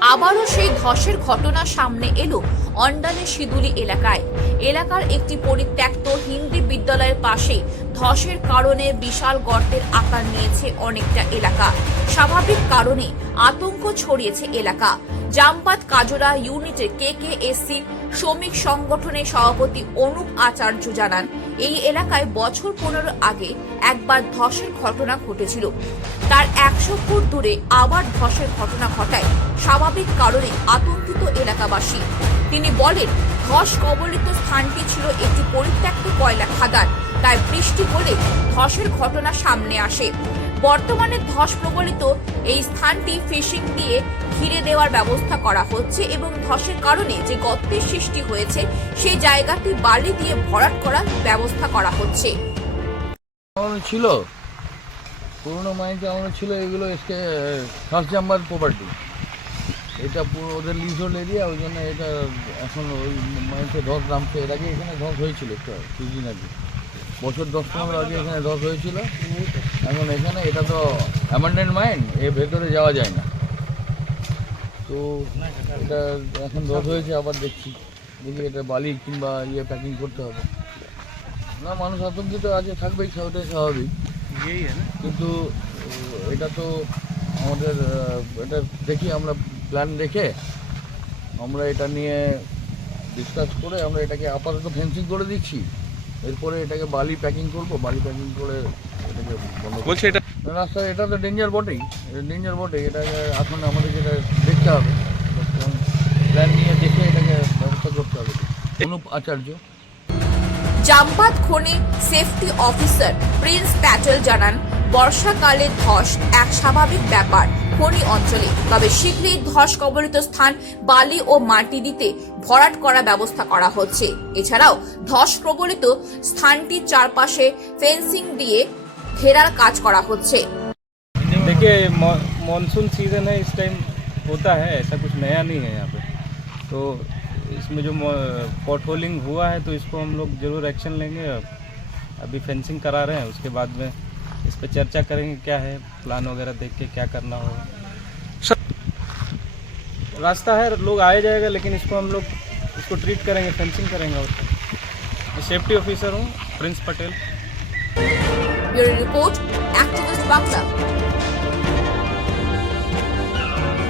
আবারও সেই ধসের ঘটনা সামনে এলো অন্ডালের সিদুলি এলাকায়। এলাকার একটি পরিত্যক্ত হিন্দি বিদ্যালয়ের পাশে ধসের কারণে বিশাল গর্তের আকার নিয়েছে অনেকটা এলাকা। স্বাভাবিক কারণে আতঙ্ক ছড়িয়েছে এলাকা। জামপাত কাজরা ইউনিটের কে কে শ্রমিক সংগঠনের সভাপতি অনুপ আচার্য জানান, এই এলাকায় বছর পনেরো আগে একবার ধসের ঘটনা ঘটেছিল। তার একশো ফুট দূরে আবার ধসের ঘটনা ঘটায় স্বাভাবিক কারণে আতঙ্কিত এলাকাবাসী। তিনি বলেন ধস কবলিত স্থানটি ছিল একটি পরিত্যক্ত কয়লা খাদান। তাই বৃষ্টি হলে ধসের ঘটনা সামনে আসে। বর্তমানে ধস প্রবলিত এই স্থানটি ফিশিং দিয়ে ঘিরে দেওয়ার ব্যবস্থা করা হচ্ছে এবং ধসের কারণে যে গর্তের সৃষ্টি হয়েছে, সেই জায়গাটি বালি দিয়ে ভরাট করার ব্যবস্থা করা হচ্ছে। ছিল। পুরোনো মাইন্ডে আমাদের ছিল, এগুলো ফার্স্ট জাম্বার প্রপার্টি এটা পুরো ওদের লিজোল এরিয়া ওই জন্য এটা এখন ওই মাইন্ডে ধস নামছে। এর আগে এখানে ধস হয়েছিল একটু কিছুদিন আগে। বছর দশ পনেরো আগে এখানে ধস হয়েছিল। এখন এখানে এটা তো অ্যামান্ডেন্ট মাইন্ড এর ভেতরে যাওয়া যায় না। তো এটা এখন ধস হয়েছে আবার দেখছি। দেখি এটা বালি কিংবা ইয়ে প্যাকিং করতে হবে। না মানুষ আতঙ্কিত আছে থাকবেই ওটাই স্বাভাবিক। কিন্তু এটা তো আমাদের এটা দেখি আমরা প্ল্যান দেখে আমরা এটা নিয়ে ডিসকাস করে আমরা এটাকে আপাতত ফেন্সিং করে দিচ্ছি। এরপরে এটাকে বালি প্যাকিং করব বালি প্যাকিং করে এটাকে বলছে এটা রাস্তা এটা তো ডেঞ্জার বটেই ডেঞ্জার বটেই এটাকে এখন আমাদের যেটা দেখতে হবে। প্ল্যান নিয়ে দেখে এটাকে ব্যবস্থা করতে হবে। অনুপ আচার্য। জামপাত খনি সেফটি অফিসার প্রিন্স প্যাটেল জানান বর্ষাকালে ধস এক স্বাভাবিক ব্যাপার খনি অঞ্চলে তবে শীঘ্রই ধস কবলিত স্থান বালি ও মাটি দিতে ভরাট করা ব্যবস্থা করা হচ্ছে এছাড়াও ধস প্রবলিত স্থানটির চারপাশে ফেন্সিং দিয়ে ঘেরার কাজ করা হচ্ছে देखिए मानसून सीज़न है इस टाइम होता है ऐसा कुछ नया नहीं है यहाँ पे तो इसमें जो पॉट होलिंग हुआ है तो इसको हम लोग ज़रूर एक्शन लेंगे अभी फेंसिंग करा रहे हैं उसके बाद में इस पर चर्चा करेंगे क्या है प्लान वगैरह देख के क्या करना होगा रास्ता है लोग आया जाएगा लेकिन इसको हम लोग इसको ट्रीट करेंगे फेंसिंग करेंगे उसको मैं सेफ्टी ऑफिसर हूँ प्रिंस पटेल रिपोर्ट एक्टिविस्ट